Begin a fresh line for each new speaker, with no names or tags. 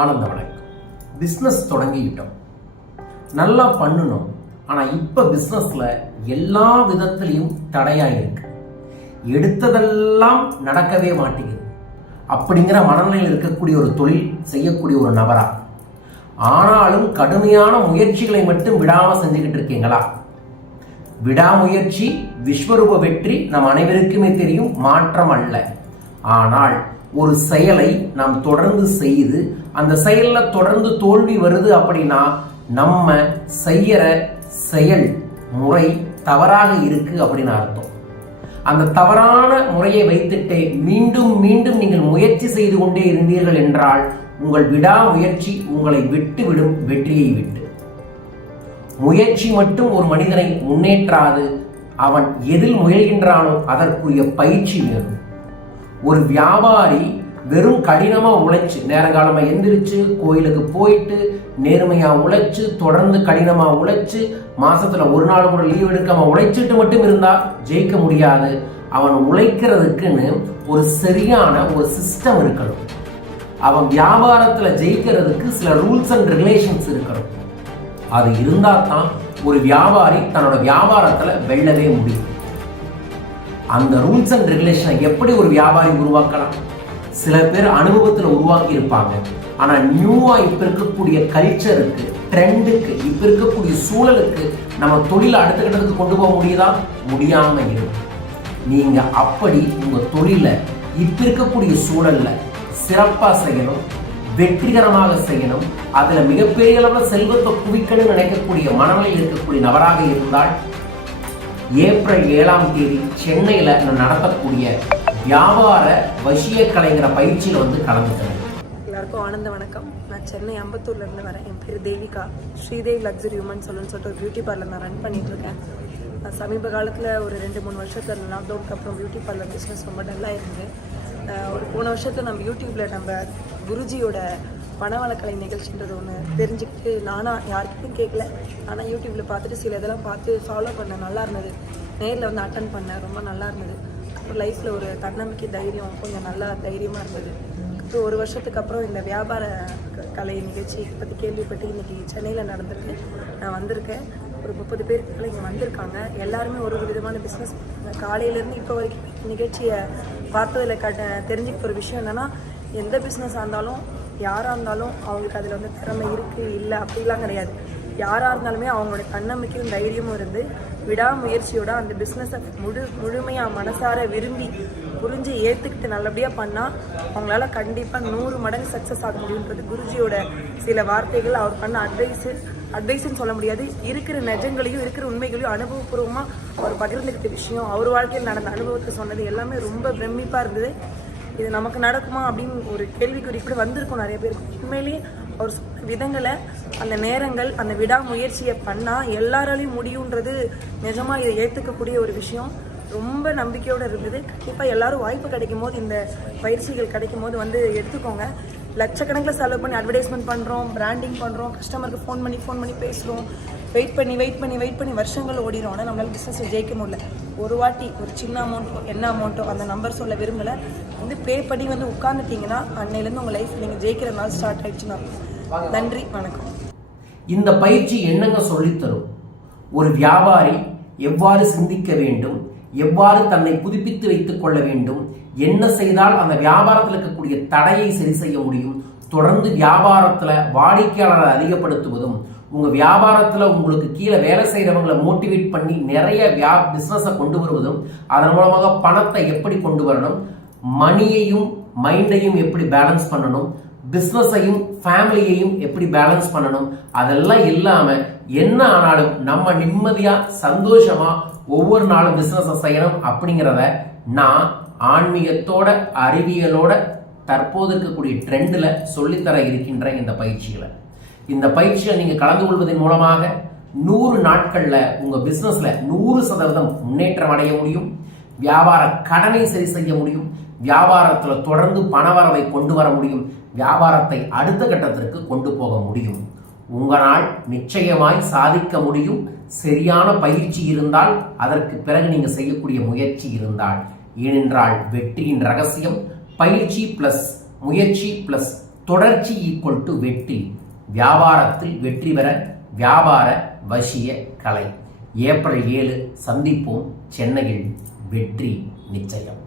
ஆனந்த வணக்கம். பிஸ்னஸ் தொடங்கிட்டோம் நல்லா பண்ணணும் ஆனால் இப்போ பிஸ்னஸில் எல்லா விதத்துலேயும் தடையாக இருக்கு எடுத்ததெல்லாம் நடக்கவே மாட்டேங்குது. அப்படிங்கிற மனநிலையில் இருக்கக்கூடிய ஒரு தொழில் செய்யக்கூடிய ஒரு நபரா? ஆனாலும் கடுமையான முயற்சிகளை மட்டும் விடாமல் செஞ்சுக்கிட்டு இருக்கீங்களா? விடாமுயற்சி விஸ்வரூப வெற்றி நம் அனைவருக்குமே தெரியும். மாற்றம் அல்ல ஆனால் ஒரு செயலை நாம் தொடர்ந்து செய்து அந்த செயலில் தொடர்ந்து தோல்வி வருது அப்படின்னா நம்ம செய்யற செயல் முறை தவறாக இருக்கு அப்படின்னு அர்த்தம். அந்த தவறான முறையை வைத்துட்டே மீண்டும் மீண்டும் நீங்கள் முயற்சி செய்து கொண்டே இருந்தீர்கள் என்றால் உங்கள் விடாமுயற்சி உங்களை விட்டுவிடும் வெற்றியை விட்டு. முயற்சி மட்டும் ஒரு மனிதனை முன்னேற்றாது அவன் எதில் முயல்கின்றானோ அதற்குரிய பயிற்சி வேணும். ஒரு வியாபாரி வெறும் கடினமாக உழைச்சி நேரங்காலமாக எந்திரிச்சு கோயிலுக்கு போயிட்டு நேர்மையாக உழைச்சு தொடர்ந்து கடினமாக உழைச்சு மாசத்துல ஒரு நாள் கூட லீவ் எடுக்காம உழைச்சிட்டு மட்டும் இருந்தா ஜெயிக்க முடியாது. அவன் உழைக்கிறதுக்குன்னு ஒரு சரியான ஒரு சிஸ்டம் இருக்கணும். அவன் வியாபாரத்தில் ஜெயிக்கிறதுக்கு சில ரூல்ஸ் அண்ட் ரிலேஷன்ஸ் இருக்கணும். அது இருந்தால் தான் ஒரு வியாபாரி தன்னோட வியாபாரத்தில் வெல்லவே முடியும். அந்த ரூல்ஸ் அண்ட் ரெகுலேஷனை எப்படி ஒரு வியாபாரி உருவாக்கலாம்? சில பேர் அனுபவத்தில் உருவாக்கி இருப்பாங்க ஆனால் நியூவாக இப்போ இருக்கக்கூடிய கல்ச்சருக்கு ட்ரெண்டுக்கு இப்போ இருக்கக்கூடிய சூழலுக்கு நம்ம தொழிலை அடுத்த கட்டத்துக்கு கொண்டு போக முடியுதா? முடியாமல் இருக்கும். நீங்கள் அப்படி உங்கள் தொழிலை இப்போ இருக்கக்கூடிய சூழல்ல சிறப்பாக செய்யணும் வெற்றிகரமாக செய்யணும் அதில் மிகப்பெரிய அளவில் செல்வத்தை குவிக்கணும்னு நினைக்கக்கூடிய மனநிலையில் இருக்கக்கூடிய நபராக இருந்தால் ஏப்ரல் ஏழாம் தேதி சென்னையில் நான் நடத்தக்கூடிய வியாபார வசிய கலைங்கிற பயிற்சியில் வந்து கலந்துக்கிறேன்.
எல்லாருக்கும் ஆனந்த வணக்கம். நான் சென்னை அம்பத்தூர்ல இருந்து வரேன். என் பேர் தேவிகா. ஸ்ரீதேவி லக்ஸரி உமன் சொல்லுன்னு சொல்லிட்டு ஒரு பியூட்டி பார்லர் நான் ரன் பண்ணிட்டு இருக்கேன். சமீப காலத்தில் ஒரு ரெண்டு மூணு வருஷத்துல லாக்டவுனுக்கு அப்புறம் பியூட்டி பார்லர் பிஸ்னஸ் ரொம்ப டல்லாக இருந்து ஒரு போன வருஷத்துல நம்ம யூடியூப்ல நம்ம குருஜியோட பணவளக்கலை நிகழ்ச்சின்றது ஒன்று தெரிஞ்சுக்கிட்டு நானாக யாருக்கும் கேட்கல ஆனால் யூடியூப்ல பார்த்துட்டு சில இதெல்லாம் பார்த்து ஃபாலோ பண்ணேன். நல்லா இருந்தது. நேரில் வந்து அட்டன் பண்ணேன். ரொம்ப நல்லா இருந்தது. அப்புறம் லைஃப்பில் ஒரு தன்னம்பிக்கை தைரியம் கொஞ்சம் நல்லா தைரியமாக இருந்தது. அப்புறம் ஒரு வருஷத்துக்கு அப்புறம் இந்த வியாபார க- கலை நிகழ்ச்சி பற்றி கேள்விப்பட்டு இன்னைக்கு சென்னையில் நடந்திருக்கு. நான் வந்திருக்கேன். ஒரு முப்பது பேருக்கு இங்கே வந்திருக்காங்க. எல்லாருமே ஒரு விதமான பிஸ்னஸ் காலையிலேருந்து இப்போ வரைக்கும் நிகழ்ச்சியை பார்த்ததில் கட்ட தெரிஞ்சுக்கிற ஒரு விஷயம் என்னென்னா எந்த பிஸ்னஸாக இருந்தாலும் யாராக இருந்தாலும் அவங்களுக்கு அதில் வந்து திறமை இருக்குது இல்லை அப்படிலாம் கிடையாது. யாராக இருந்தாலுமே அவங்களோட தன்னம்பிக்கையும் தைரியமும் இருந்து விடாமுயற்சியோட அந்த பிஸ்னஸை முழு முழுமையாக மனசார விரும்பி புரிஞ்சு ஏற்றுக்கிட்டு நல்லபடியாக பண்ணால் அவங்களால கண்டிப்பாக நூறு மடங்கு சக்ஸஸ் ஆக முடியுன்றது குருஜியோட சில வார்த்தைகள். அவர் பண்ண அட்வைஸு அட்வைஸ்ன்னு சொல்ல முடியாது. இருக்கிற நெஜங்களையும் இருக்கிற உண்மைகளையும் அனுபவபூர்வமாக அவர் பகிர்ந்துக்கிட்ட விஷயம் அவர் வாழ்க்கையில் நடந்த அனுபவத்தை சொன்னது எல்லாமே ரொம்ப பிரமிப்பாக இருந்தது. இது நமக்கு நடக்குமா அப்படின்னு ஒரு கேள்விக்குறி கூட வந்திருக்கும் நிறைய பேருக்கு. உண்மையிலேயே அவர் விதங்களை அந்த நேரங்கள் அந்த விடாமுயற்சியை பண்ணால் எல்லாராலையும் முடியுன்றது நிஜமாக இதை ஏற்றுக்கக்கூடிய ஒரு விஷயம். ரொம்ப நம்பிக்கையோடு இருந்தது. கண்டிப்பாக எல்லாரும் வாய்ப்பு கிடைக்கும் போது இந்த பயிற்சிகள் கிடைக்கும் போது வந்து எடுத்துக்கோங்க. லட்சக்கணக்கில் செலவு பண்ணி அட்வர்டைஸ்மெண்ட் பண்ணுறோம் பிராண்டிங் பண்ணுறோம் கஸ்டமருக்கு ஃபோன் பண்ணி ஃபோன் பண்ணி பேசுகிறோம் வெயிட் பண்ணி வெயிட் பண்ணி வெயிட் பண்ணி வருஷங்கள் ஓடிடும் ஆனால் நம்மளால பிஸ்னஸை ஜெயிக்க முடியல. ஒரு வாட்டி ஒரு சின்ன அமௌண்ட்டோ என்ன அமௌண்ட்டோ அந்த நம்பர் சொல்ல விரும்பலை. வந்து பே பண்ணி வந்து உட்காந்துட்டீங்கன்னா அன்னையிலேருந்து உங்கள் லைஃப் நீங்கள் ஜெயிக்கிற நாள் ஸ்டார்ட் ஆயிடுச்சுன்னா. நன்றி வணக்கம்.
இந்த பயிற்சி என்னங்க சொல்லித்தரும்? ஒரு வியாபாரி எவ்வாறு சிந்திக்க வேண்டும்? எவ்வாறு தன்னை புதுப்பித்து வைத்துக் கொள்ள வேண்டும்? என்ன செய்தால் அந்த வியாபாரத்தில் இருக்கக்கூடிய தடையை சரி செய்ய முடியும்? தொடர்ந்து வியாபாரத்தில் வாடிக்கையாளரை அதிகப்படுத்துவதும் உங்கள் வியாபாரத்தில் உங்களுக்கு கீழே வேலை செய்கிறவங்களை மோட்டிவேட் பண்ணி நிறைய வியா பிஸ்னஸை கொண்டு வருவதும் அதன் மூலமாக பணத்தை எப்படி கொண்டு வரணும்? மணியையும் மைண்டையும் எப்படி பேலன்ஸ் பண்ணணும்? பிஸ்னஸையும் ஃபேமிலியையும் எப்படி பேலன்ஸ் பண்ணணும்? அதெல்லாம் இல்லாமல் என்ன ஆனாலும் நம்ம நிம்மதியாக சந்தோஷமாக ஒவ்வொரு நாளும் பிஸ்னஸை செய்யணும் அப்படிங்கிறத நான் ஆன்மீகத்தோட அறிவியலோட தற்போது இருக்கக்கூடிய ட்ரெண்டில் சொல்லித்தர இருக்கின்ற இந்த பயிற்சிகளை. இந்த பயிற்சியை நீங்கள் கலந்து கொள்வதன் மூலமாக நூறு நாட்களில் உங்கள் பிஸ்னஸில் நூறு சதவீதம் முன்னேற்றம் அடைய முடியும். வியாபார கடனை சரி செய்ய முடியும். வியாபாரத்தில் தொடர்ந்து பணவரவை கொண்டு வர முடியும். வியாபாரத்தை அடுத்த கட்டத்திற்கு கொண்டு போக முடியும். உங்களால் நிச்சயமாய் சாதிக்க முடியும். சரியான பயிற்சி இருந்தால் அதற்கு பிறகு நீங்கள் செய்யக்கூடிய முயற்சி இருந்தால். ஏனென்றால் வெற்றியின் ரகசியம் பயிற்சி பிளஸ் முயற்சி பிளஸ் தொடர்ச்சி ஈக்குவல் டு வெற்றி வியாபாரத்தில் வெற்றி பெற வியாபார வசிய கலை. ஏப்ரல் ஏழு சந்திப்போம். சென்னையில். வெற்றி நிச்சயம்